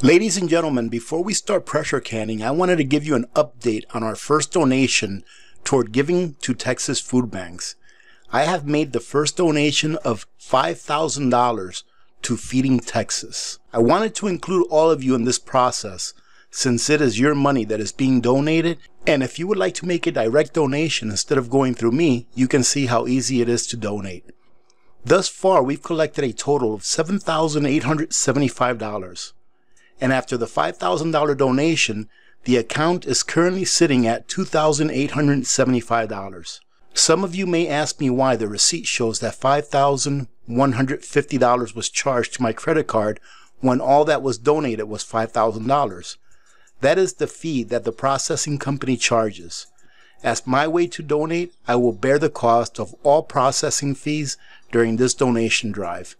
Ladies and gentlemen, before we start pressure canning, I wanted to give you an update on our first donation toward giving to Texas food banks. I have made the first donation of $5,000 to Feeding Texas. I wanted to include all of you in this process since it is your money that is being donated, and if you would like to make a direct donation instead of going through me, you can see how easy it is to donate. Thus far, we've collected a total of $7,875. And after the $5,000 donation, the account is currently sitting at $2,875. Some of you may ask me why the receipt shows that $5,150 was charged to my credit card when all that was donated was $5,000. That is the fee that the processing company charges. As my way to donate, I will bear the cost of all processing fees during this donation drive.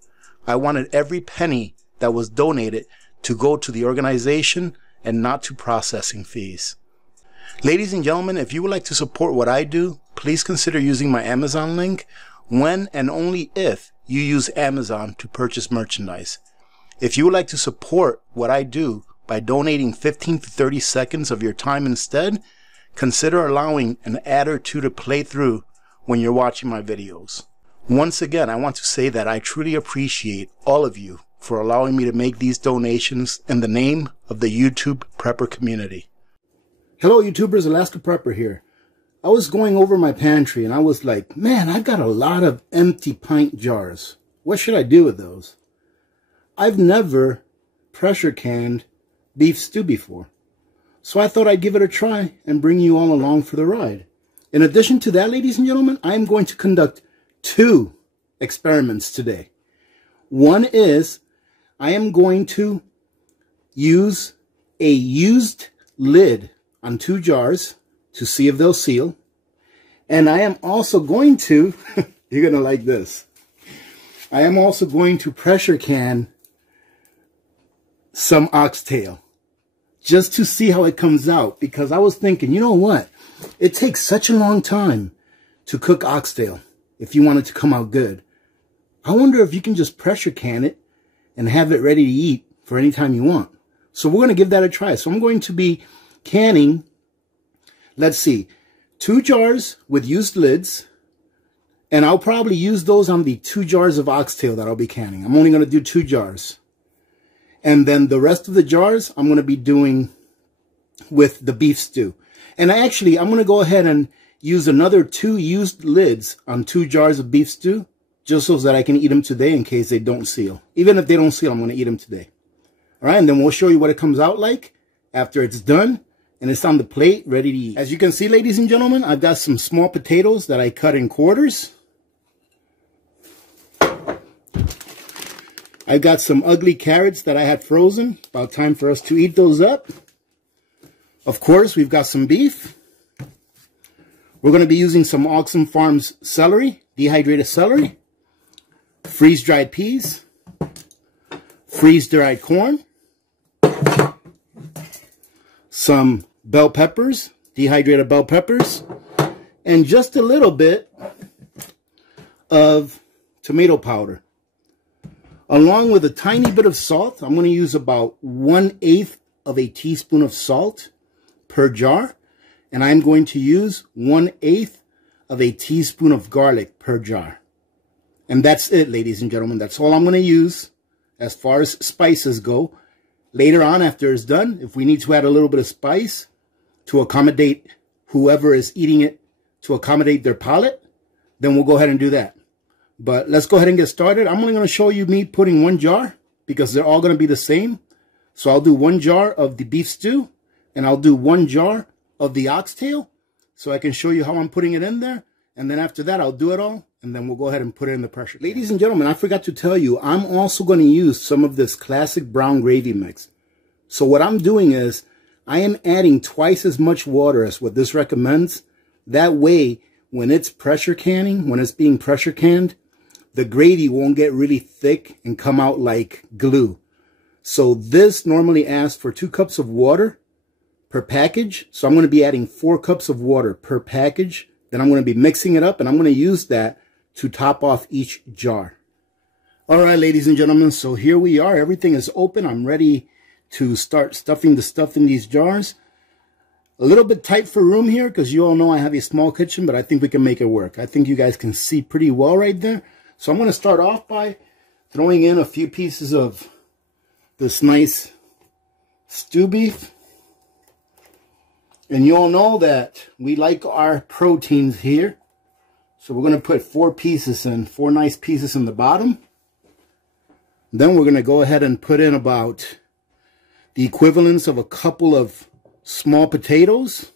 I wanted every penny that was donated to go to the organization and not to processing fees. Ladies and gentlemen, if you would like to support what I do, please consider using my Amazon link when and only if you use Amazon to purchase merchandise. If you would like to support what I do by donating 15 to 30 seconds of your time instead, consider allowing an ad or two to play through when you're watching my videos. Once again, I want to say that I truly appreciate all of you for allowing me to make these donations in the name of the YouTube Prepper community. Hello YouTubers, Alaska Prepper here. I was going over my pantry and I was like, man, I've got a lot of empty pint jars. What should I do with those? I've never pressure canned beef stew before. So I thought I'd give it a try and bring you all along for the ride. In addition to that, ladies and gentlemen, I'm going to conduct 2 experiments today. One is I am going to use a used lid on 2 jars to see if they'll seal. And I am also going to, you're going to like this. I am also going to pressure can some oxtail just to see how it comes out, because I was thinking, you know what? It takes such a long time to cook oxtail if you want it to come out good. I wonder if you can just pressure can it and have it ready to eat for any time you want. So we're going to give that a try. So I'm going to be canning, let's see, 2 jars with used lids, and I'll probably use those on the 2 jars of oxtail that I'll be canning. I'm only going to do 2 jars. And then the rest of the jars I'm going to be doing with the beef stew. And I'm going to go ahead and use another 2 used lids on 2 jars of beef stew, just so that I can eat them today in case they don't seal. Even if they don't seal, I'm going to eat them today. All right, and then we'll show you what it comes out like after it's done and it's on the plate, ready to eat. As you can see, ladies and gentlemen, I've got some small potatoes that I cut in quarters. I've got some ugly carrots that I had frozen. About time for us to eat those up. Of course, we've got some beef. We're going to be using some Awesome Farms celery, dehydrated celery, freeze-dried peas, freeze-dried corn, some bell peppers, dehydrated bell peppers, and just a little bit of tomato powder. Along with a tiny bit of salt, I'm going to use about 1/8 of a teaspoon of salt per jar. And I'm going to use 1/8 of a teaspoon of garlic per jar. And that's it, ladies and gentlemen. That's all I'm going to use as far as spices go. Later on, after it's done, if we need to add a little bit of spice to accommodate whoever is eating it, to accommodate their palate, then we'll go ahead and do that. But let's go ahead and get started. I'm only going to show you me putting 1 jar because they're all going to be the same. So I'll do 1 jar of the beef stew and I'll do 1 jar of the oxtail so I can show you how I'm putting it in there. And then after that, I'll do it all and then we'll go ahead and put it in the pressure. Ladies and gentlemen, I forgot to tell you, I'm also going to use some of this classic brown gravy mix. So what I'm doing is I am adding twice as much water as what this recommends. That way, when it's pressure canning, when it's being pressure canned, the gravy won't get really thick and come out like glue. So this normally asks for 2 cups of water per package. So I'm going to be adding 4 cups of water per package. Then I'm going to be mixing it up and I'm going to use that to top off each jar. All right, ladies and gentlemen, so here we are. Everything is open. I'm ready to start stuffing the stuff in these jars. A little bit tight for room here because you all know I have a small kitchen, but I think we can make it work. I think you guys can see pretty well right there. So I'm going to start off by throwing in a few pieces of this nice stew beef. And you all know that we like our proteins here. So we're going to put 4 pieces in, 4 nice pieces in the bottom. Then we're going to go ahead and put in about the equivalence of a couple of small potatoes.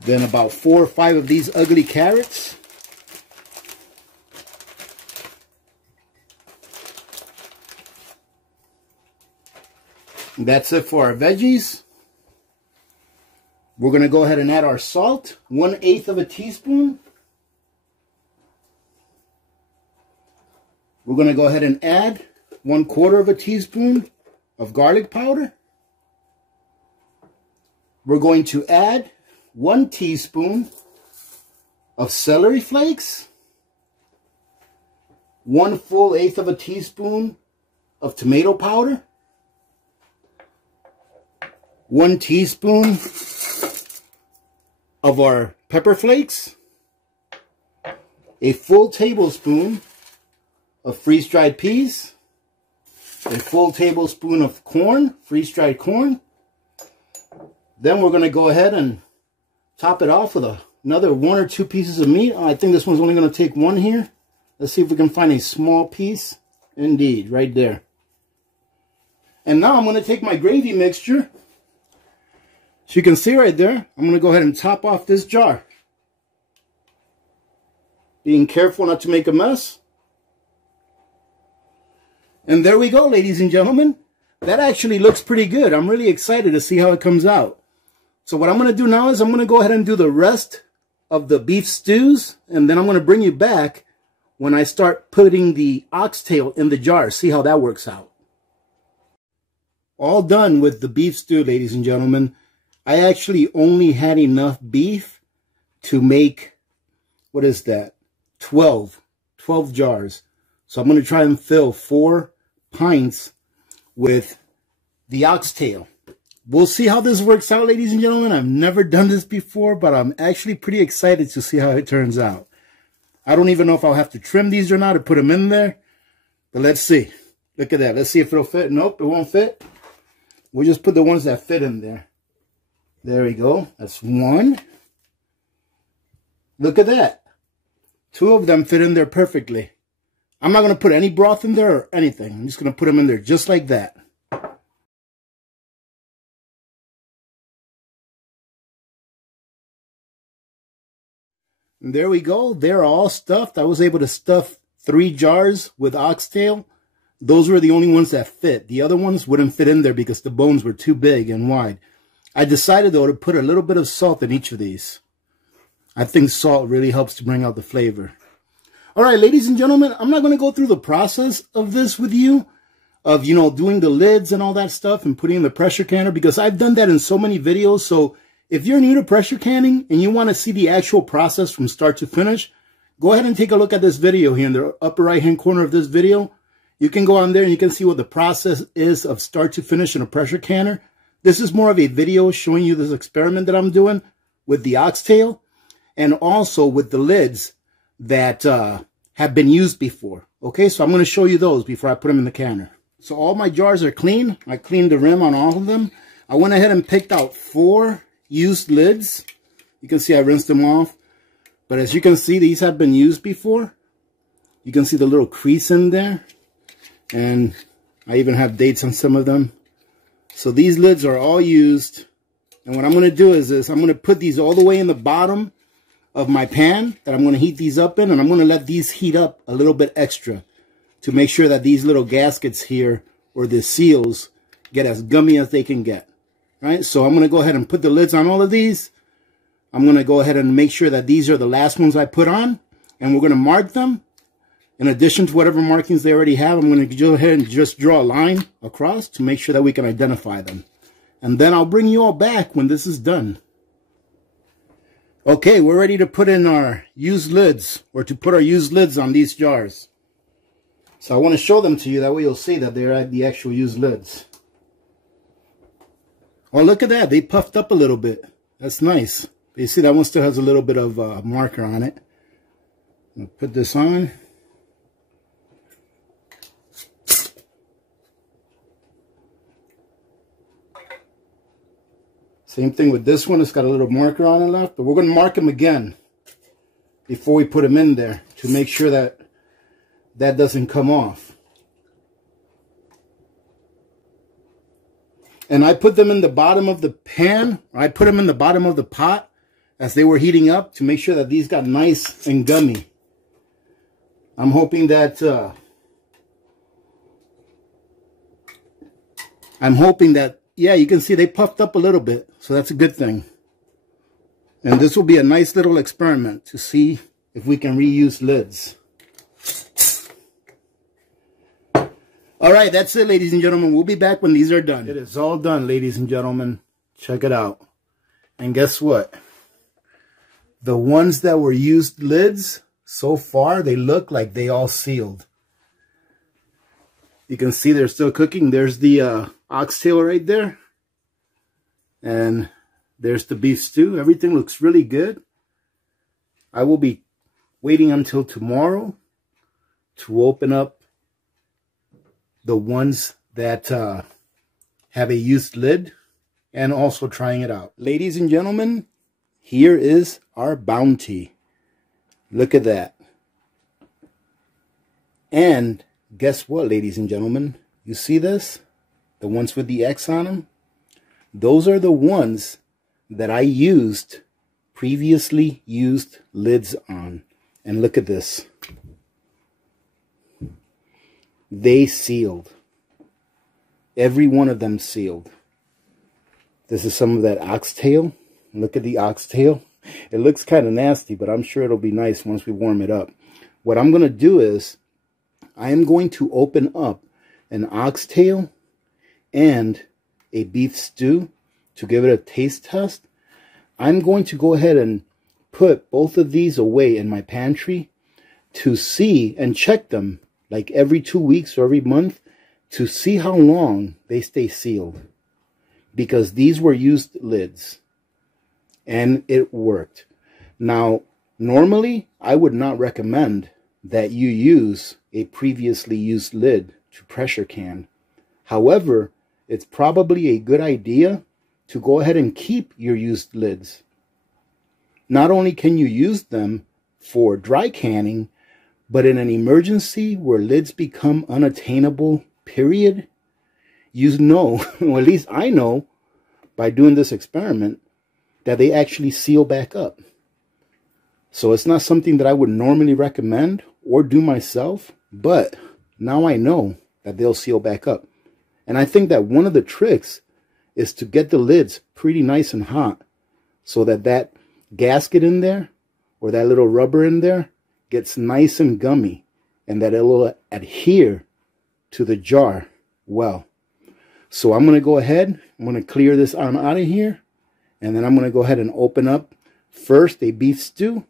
Then about 4 or 5 of these ugly carrots. And that's it for our veggies. We're going to go ahead and add our salt, 1/8 of a teaspoon. We're going to go ahead and add 1/4 of a teaspoon of garlic powder. We're going to add 1 teaspoon of celery flakes, 1 full 1/8 of a teaspoon of tomato powder, 1 teaspoon of our pepper flakes, a full tablespoon of freeze-dried peas, a full tablespoon of corn, freeze-dried corn. Then we're going to go ahead and top it off with another 1 or 2 pieces of meat. I think this one's only going to take 1 here. Let's see if we can find a small piece. Indeed, right there. And now I'm going to take my gravy mixture. So you can see right there, I'm going to go ahead and top off this jar. Being careful not to make a mess. And there we go, ladies and gentlemen. That actually looks pretty good. I'm really excited to see how it comes out. So what I'm going to do now is I'm going to go ahead and do the rest of the beef stews. And then I'm going to bring you back when I start putting the oxtail in the jar. See how that works out. All done with the beef stew, ladies and gentlemen. I actually only had enough beef to make, what is that? 12 jars. So I'm going to try and fill 4 pints with the oxtail. We'll see how this works out, ladies and gentlemen. I've never done this before, but I'm actually pretty excited to see how it turns out. I don't even know if I'll have to trim these or not to put them in there. But let's see. Look at that. Let's see if it'll fit. Nope, it won't fit. We'll just put the ones that fit in there. There we go. That's 1. Look at that. 2 of them fit in there perfectly. I'm not going to put any broth in there or anything. I'm just going to put them in there just like that. And there we go. They're all stuffed. I was able to stuff 3 jars with oxtail. Those were the only ones that fit. The other ones wouldn't fit in there because the bones were too big and wide. I decided, though, to put a little bit of salt in each of these. I think salt really helps to bring out the flavor. All right, ladies and gentlemen, I'm not going to go through the process of this with you, of, doing the lids and all that stuff and putting in the pressure canner, because I've done that in so many videos. So if you're new to pressure canning and you want to see the actual process from start to finish, go ahead and take a look at this video here in the upper right-hand corner of this video. You can go on there and you can see what the process is of start to finish in a pressure canner. This is more of a video showing you this experiment that I'm doing with the oxtail and also with the lids that have been used before. Okay, so I'm going to show you those before I put them in the canner. So all my jars are clean. I cleaned the rim on all of them. I went ahead and picked out 4 used lids. You can see I rinsed them off. But as you can see, these have been used before. You can see the little crease in there. And I even have dates on some of them. So these lids are all used. And what I'm going to do is this. I'm going to put these all the way in the bottom of my pan that I'm going to heat these up in. And I'm going to let these heat up a little bit extra to make sure that these little gaskets here, or the seals, get as gummy as they can get. Right? So I'm going to go ahead and put the lids on all of these. I'm going to go ahead and make sure that these are the last ones I put on. And we're going to mark them. In addition to whatever markings they already have, I'm going to go ahead and just draw a line across to make sure that we can identify them. And then I'll bring you all back when this is done. Okay, we're ready to put in our used lids, or to put our used lids on these jars. So I want to show them to you. That way you'll see that they're the actual used lids. Oh, look at that. They puffed up a little bit. That's nice. You see that one still has a little bit of marker on it. I'll put this on. Same thing with this one. It's got a little marker on it left. But we're going to mark them again before we put them in there to make sure that that doesn't come off. And I put them in the bottom of the pan. I put them in the bottom of the pot as they were heating up to make sure that these got nice and gummy. I'm hoping that yeah, you can see they puffed up a little bit, so that's a good thing. And this will be a nice little experiment to see if we can reuse lids. All right, that's it, ladies and gentlemen. We'll be back when these are done. It is all done, ladies and gentlemen. Check it out. And guess what? The ones that were used lids, so far, they look like they all sealed. You can see they're still cooking. There's the oxtail right there. And there's the beef stew. Everything looks really good. I will be waiting until tomorrow to open up the ones that have a used lid and also trying it out. Ladies and gentlemen, here is our bounty. Look at that. And guess what, ladies and gentlemen? You see this? The ones with the X on them? Those are the ones that I used previously used lids on. And look at this. They sealed. Every one of them sealed. This is some of that oxtail. Look at the oxtail. It looks kind of nasty, but I'm sure it'll be nice once we warm it up. What I'm going to do is I am going to open up an oxtail and a beef stew to give it a taste test. I'm going to go ahead and put both of these away in my pantry to see and check them like every 2 weeks or every month to see how long they stay sealed. Because these were used lids. And it worked. Now, normally, I would not recommend that you use a previously used lid to pressure can. However, it's probably a good idea to go ahead and keep your used lids. Not only can you use them for dry canning, but in an emergency where lids become unattainable, period, you know, or at least I know by doing this experiment, that they actually seal back up. So it's not something that I would normally recommend or do myself, but now I know that they'll seal back up. And I think that one of the tricks is to get the lids pretty nice and hot so that that gasket in there or that little rubber in there gets nice and gummy and that it will adhere to the jar well. So I'm going to go ahead, I'm going to clear this on out of here. And then I'm going to go ahead and open up first a beef stew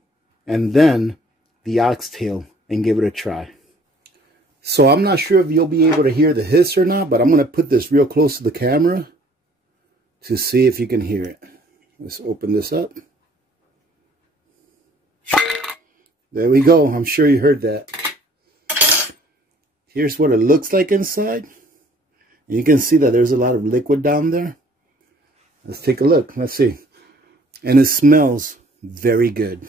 and then the oxtail and give it a try. So I'm not sure if you'll be able to hear the hiss or not, but I'm going to put this real close to the camera to see if you can hear it. Let's open this up. There we go. I'm sure you heard that. Here's what it looks like inside. You can see that there's a lot of liquid down there. Let's take a look. Let's see. And it smells very good.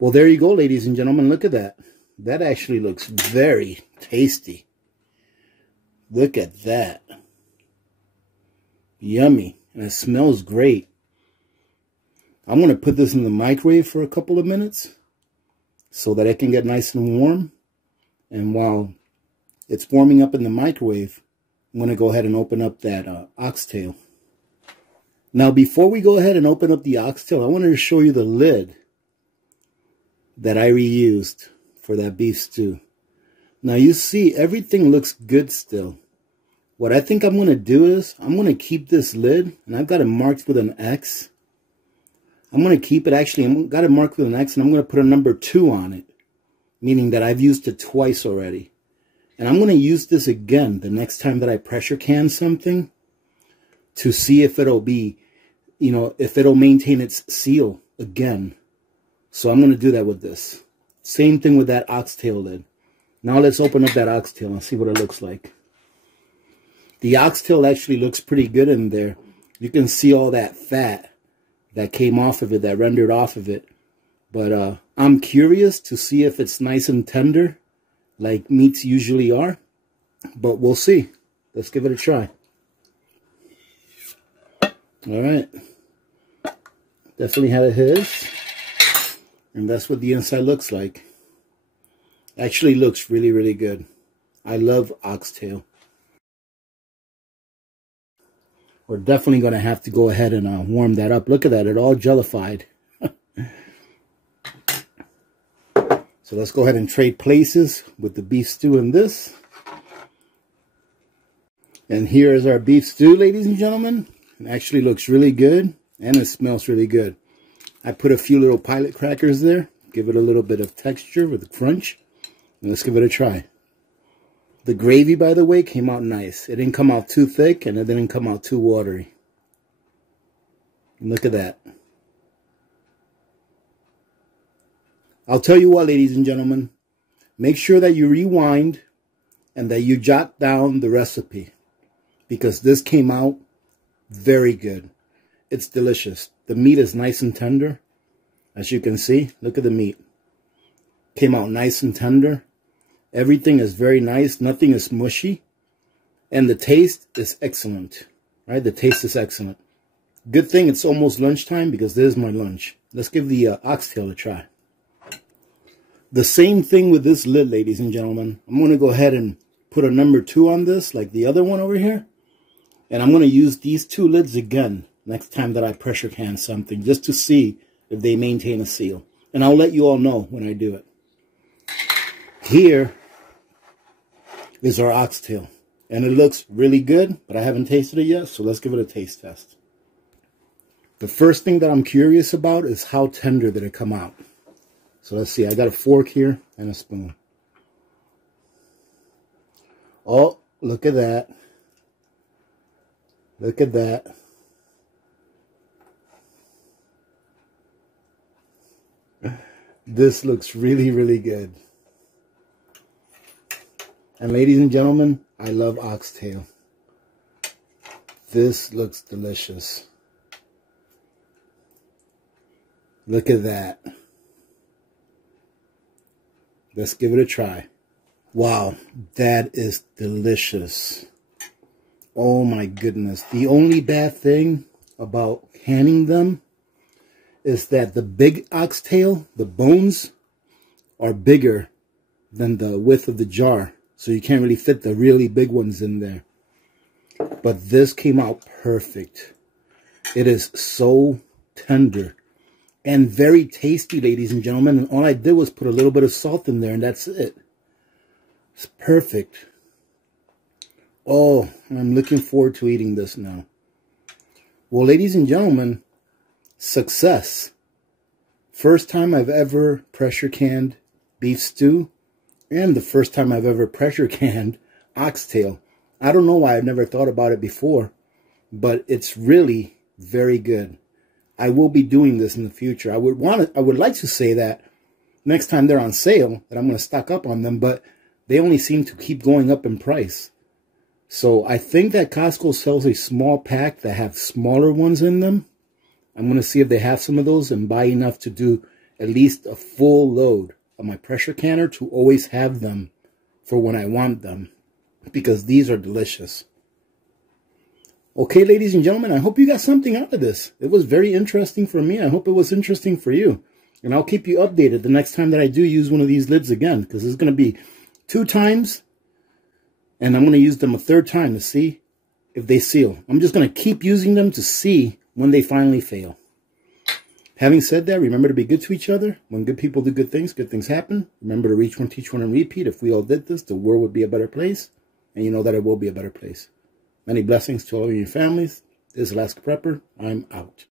Well, there you go, ladies and gentlemen. Look at that. That actually looks very tasty. Look at that. Yummy. And it smells great. I'm going to put this in the microwave for a couple of minutes so that it can get nice and warm. And while it's warming up in the microwave, I'm going to go ahead and open up that oxtail. Now, before we go ahead and open up the oxtail, I wanted to show you the lid that I reused for that beef stew. Now, you see, everything looks good still. What I think I'm going to do is, I'm going to keep this lid, and I've got it marked with an X. I'm going to keep it, actually, I've got it marked with an X, and I'm going to put a number 2 on it. meaning that I've used it twice already. And I'm going to use this again the next time that I pressure can something to see if it'll be, you know, if it'll maintain its seal again. So I'm going to do that with this. Same thing with that oxtail lid. Now let's open up that oxtail and see what it looks like. The oxtail actually looks pretty good in there. You can see all that fat that came off of it, that rendered off of it. But I'm curious to see if it's nice and tender, like meats usually are. But we'll see. Let's give it a try. All right. Definitely had a hiss. And that's what the inside looks like. Actually looks really, really good. I love oxtail. We're definitely going to have to go ahead and warm that up. Look at that. It all jellified. So let's go ahead and trade places with the beef stew in this. And here is our beef stew, ladies and gentlemen. It actually looks really good. And it smells really good. I put a few little pilot crackers there. Give it a little bit of texture with a crunch. And let's give it a try. The gravy, by the way, came out nice. It didn't come out too thick and it didn't come out too watery. Look at that. I'll tell you what, ladies and gentlemen. Make sure that you rewind and that you jot down the recipe. Because this came out very good. It's delicious. The meat is nice and tender. As you can see, look at the meat. Came out nice and tender. Everything is very nice. Nothing is mushy. And the taste is excellent. Right? The taste is excellent. Good thing it's almost lunchtime because this is my lunch. Let's give the oxtail a try. The same thing with this lid, ladies and gentlemen. I'm going to go ahead and put a number 2 on this, like the other one over here. And I'm going to use these 2 lids again next time that I pressure can something, just to see if they maintain a seal. And I'll let you all know when I do it. Here is our oxtail. And it looks really good, but I haven't tasted it yet, so let's give it a taste test. The first thing that I'm curious about is how tender did it come out. So let's see, I got a fork here and a spoon. Oh, look at that. Look at that. This looks really, really good. And ladies and gentlemen, I love oxtail. This looks delicious. Look at that. Let's give it a try. Wow, that is delicious. Oh my goodness. The only bad thing about canning them is that the big oxtail, the bones, are bigger than the width of the jar. So you can't really fit the really big ones in there. But this came out perfect. It is so tender and very tasty, ladies and gentlemen. And all I did was put a little bit of salt in there and that's it. It's perfect. Oh, I'm looking forward to eating this now. Well, ladies and gentlemen, success. First time I've ever pressure canned beef stew. And the first time I've ever pressure canned oxtail. I don't know why I've never thought about it before, but it's really very good. I will be doing this in the future. I would like to say that next time they're on sale that I'm going to stock up on them, but they only seem to keep going up in price. So I think that Costco sells a small pack that have smaller ones in them. I'm going to see if they have some of those and buy enough to do at least a full load of my pressure canner to always have them for when I want them, because these are delicious. Okay, ladies and gentlemen, I hope you got something out of this. It was very interesting for me. I hope it was interesting for you. And I'll keep you updated the next time that I do use one of these lids again, because it's going to be 2 times, and I'm going to use them a 3rd time to see if they seal. I'm just going to keep using them to see when they finally fail. Having said that, remember to be good to each other. When good people do good things happen. Remember to reach one, teach one, and repeat. If we all did this, the world would be a better place. And you know that it will be a better place. Many blessings to all of your families. This is Alaska Prepper. I'm out.